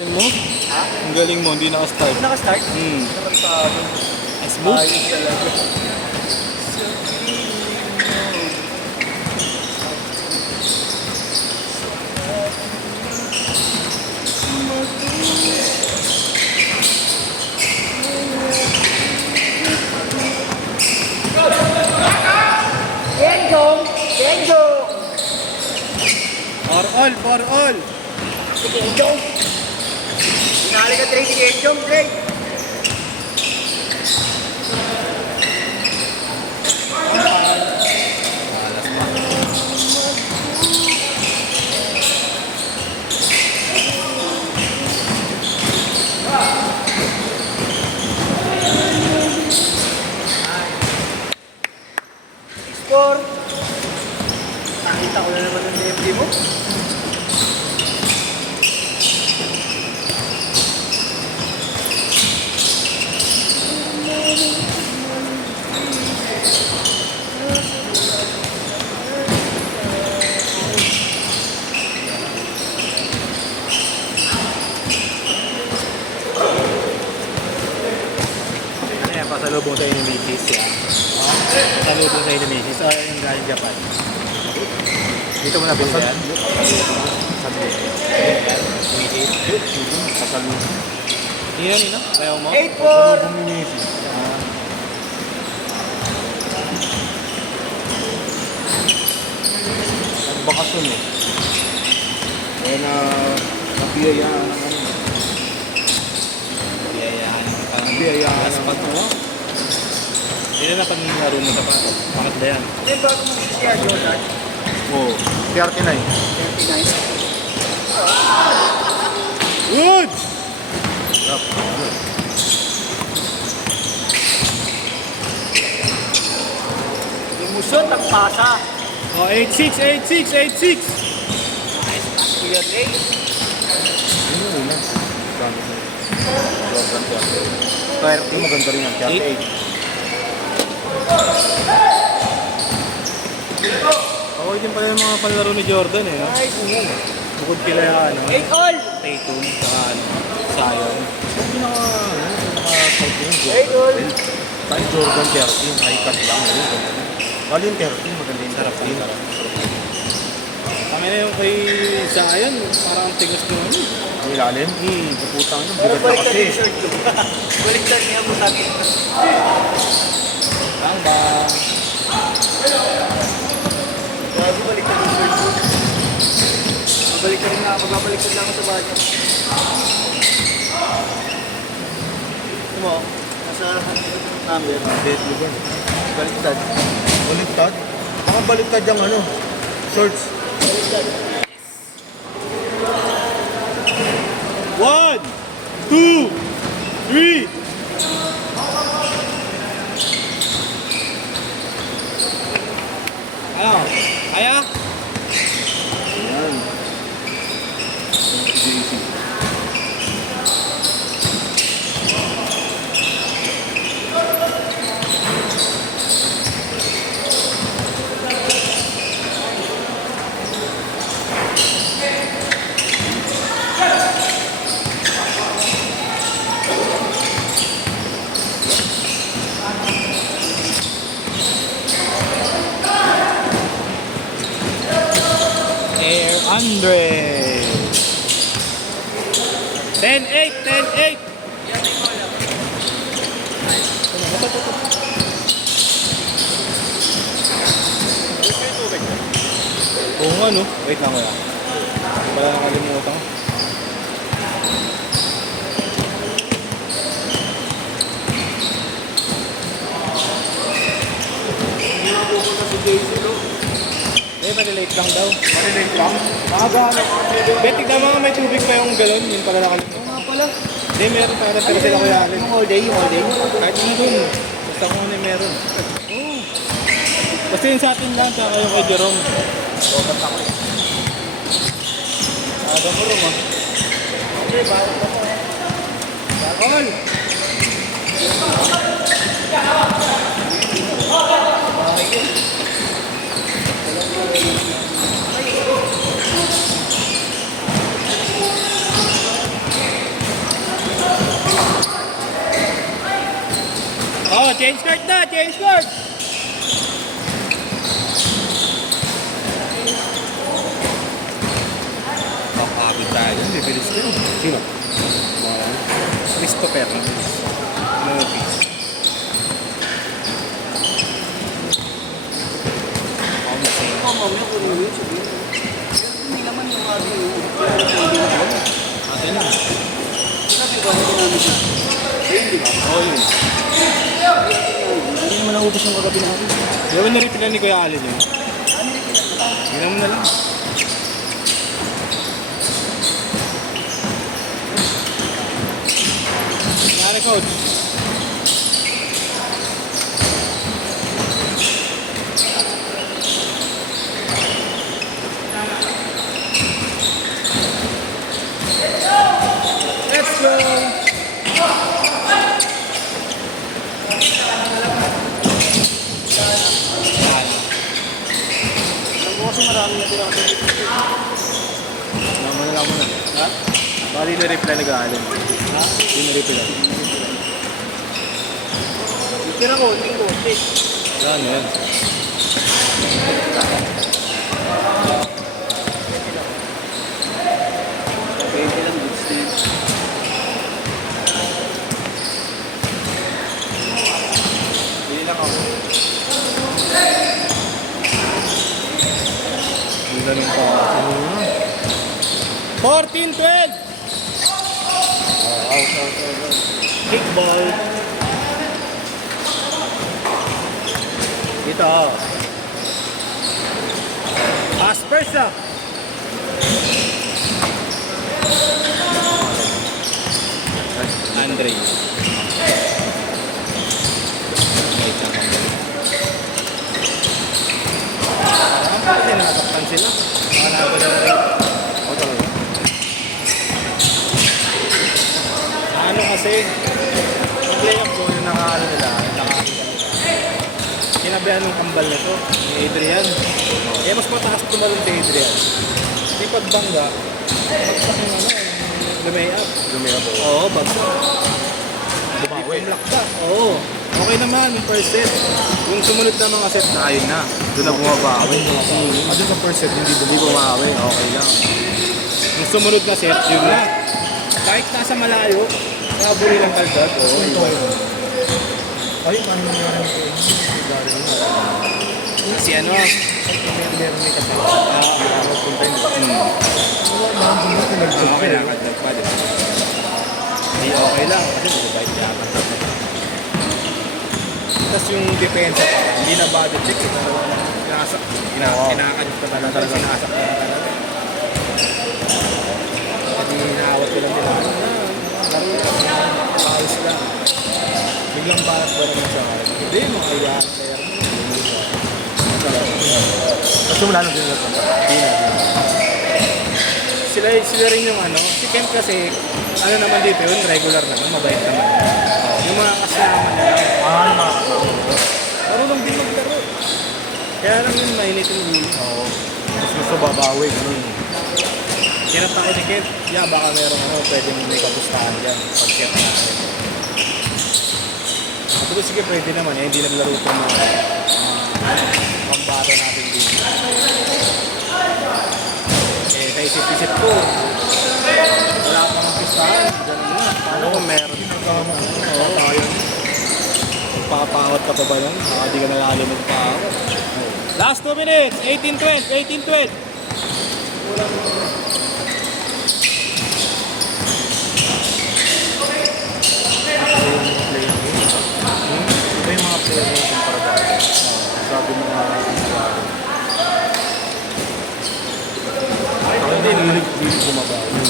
Galing mo? Ha? Ang galing mo, hindi naka-start. Hindi naka-start? Naman sa akin. Smooth. Ayos talaga. Genjong! Genjong! For all, for all. Si Genjong! Pinali ka Trey si Genjong, Trey! Score! Nakita ko na naman ang DMD mo. Ayan, pasalubong tayo ni Macy's yan. Pasalubong tayo ni Macy's. O, yung galing Japan. Dito mo nabili yan? Sabi. Macy's. Pasalubong. Hindi yun, Bayaw mo? 8-4! Pasalubong ni Macy's. Nagbakasyon eh. Kaya na nabiyayaan ng ano. Biyayaan ng ano. Hindi na pag-laro mo sa pato. Bakit ba yan? Ano yung bago mong CR Jordan? Oo. PRT9. 39. Good! Lumusot ang pasa. Oh, 8-6, 8-6, 8-6! Kuya Trey. Ano yun na? PRT maganda rin yan. PRT8. Okay din pala yung mga panlaro ni Jordan eh. No? Nice. Bukod kila ano, 8 all. Tatum, saka ano, Zion. Yung pinaka-fight yun, 8 all. Kahit Jordan 13, high cut lang. Bali yung 13, maganda yung sarap din. Kami na yung kay Zion, parang tigas ko ano. Ang ilalim? Puputang yun, bigat na Baliktad kasi. yung shirt ko. Baliktad niya mo sabi. Bang bang. Grabe baliktad yung shirt ko. Magbabaliktad lang ako sa bahay. Ano mo? Nasa number. Dead mo ba? Baliktad. Baliktad? Baka baliktad yung ano, shorts. Baliktad. 1, 2, 3. Ano? Kaya? Ayan. JC. Air Andre. 10-8, 10-8. Oo nga no. Wait lang wala. Wala nakalimutan ko. Hindi na pupunta si JC, no? Malilate lang daw. Malilate lang? Maaga, ano? Bet, tignan mga may tubig pa yung galon. Yun pala nakalimutan. Oo nga pala. Hindi, meron pa rin sila Kuya Allen. Yung all day, yung all day. Kahit ano dun. Basta kung ano yung meron. Oo. Basta yun sa atin lang, tsaka yung kay Jerome. Robot ako eh. Aga mo rin ah. Okay, bawal ko mo. Bakol! Okay yun. Change card na! Change card! Pakapit tayo. Bibilis ko yun. Sino? Mga Christopher. Murphy. Mamaya ko rin yun. Hindi naman yung ating Atin lang. sabi ko, hindi namin siya. Ayun, di ba? Oo yun. Hindi naman naubos yung kagabi natin. Di ba na-refill ni Kuya Alin yun? Ginawa mo na lang. Nangyari, coach. Let's go! Alam ko kasi marami na din ako. Lang mo na. Ha? Bali na-reply nag-aalin. Ha? Hindi na-reply. Tira ko, hindi ko. Ano yan? Pwede lang goods na yun. Hindi lang ako. Hindi lang yung pa. 14-12! Out. Kickball. Dito. Pass first na. Andre. Wait lang ako. Kasi nakatakpan sila. Nakalaban na rin. O talaga. Ano kasi, yung playoff ko, yung nakaano nila, sinabihan ng kambal na to, ni Adrian. Eh, mas mataas tumalong si Adrian. Di pagbangga, bagsak yung ano, lumay-up. Lumay-up, oo, bagsak. Bumawi. Pumlak ba? Oo. Okay naman, yung first set. Yung sumunod na mga set na, ayun na. Doon na bumabawi. At yung sa first set, hindi bumabawi. Okay lang. Yung sumunod na set, yun na. Kahit nasa malayo, nakabuli lang kaldag. Oo, iba yun. Ay, paano nangyari ito? Si ano? Meron may kasi. Punta yun. Okay na, kaldag pa din. Hindi okay lang, kasi magabait yata. Tapos yung depensa pa, hindi na budget check. Kinakadit pa talaga. Sinasak pa talaga. Kasi hinaawat ko lang nila. Laro lang. Paus lang. Biglang barat ba naman sa akin? Hindi, mga iyan. Kasi wala nang ganyan. Sila rin yung ano, si Kemp kasi, ano naman dito yun, regular naman, mabait naman. Yung mga kasama nila, marunong din maglaro. Kaya lang yun, mainit yung ulo. Oo. Mas gusto babawi, ganun. Kinata ko ni Kemp, baka meron ano, pwedeng may kapustahan dyan, pag-set natin. Sabi ko, sige, pwede naman, hindi naglaro ito mga pambata natin dito. Naisip-isip ko, wala pa ng pistahan, ganun na. Paano kung meron? Oo, tayo. Papawat ka pa ba nun? Di ka nalalim magpawat. Last 2 minutes, 18-12, 18-12. Iba yung mga player mo kumpara dati. Sabi mo nga, ako hindi nililig bumabawi.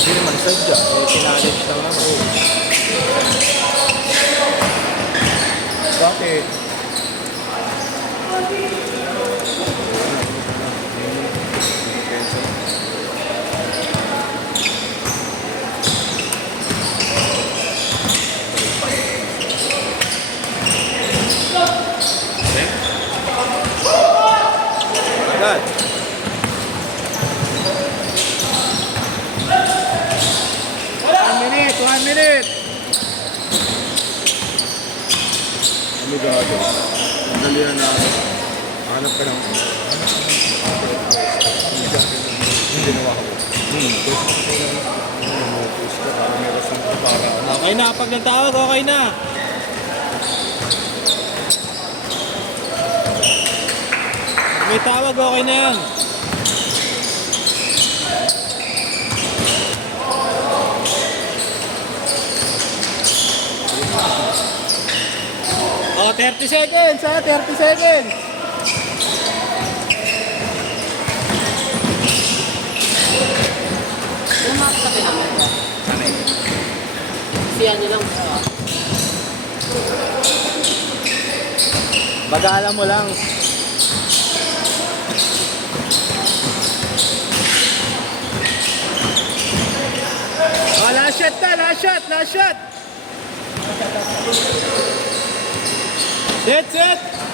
Hindi naman sadya, pinanage lang naman. Bakit? Agad. One minute. Obligado. Dali na hanap ka ng yung ginawa ko. Notice ka para meron sa para Okay na, pag nagtawag, okay na. May tawag, okay na yan. Oh, 30 seconds ha, 30 seconds. Yung mga kasabi namin ko. Siya nyo lang. Bagala mo lang. Oh, last shot na, last shot, last shot. That's it.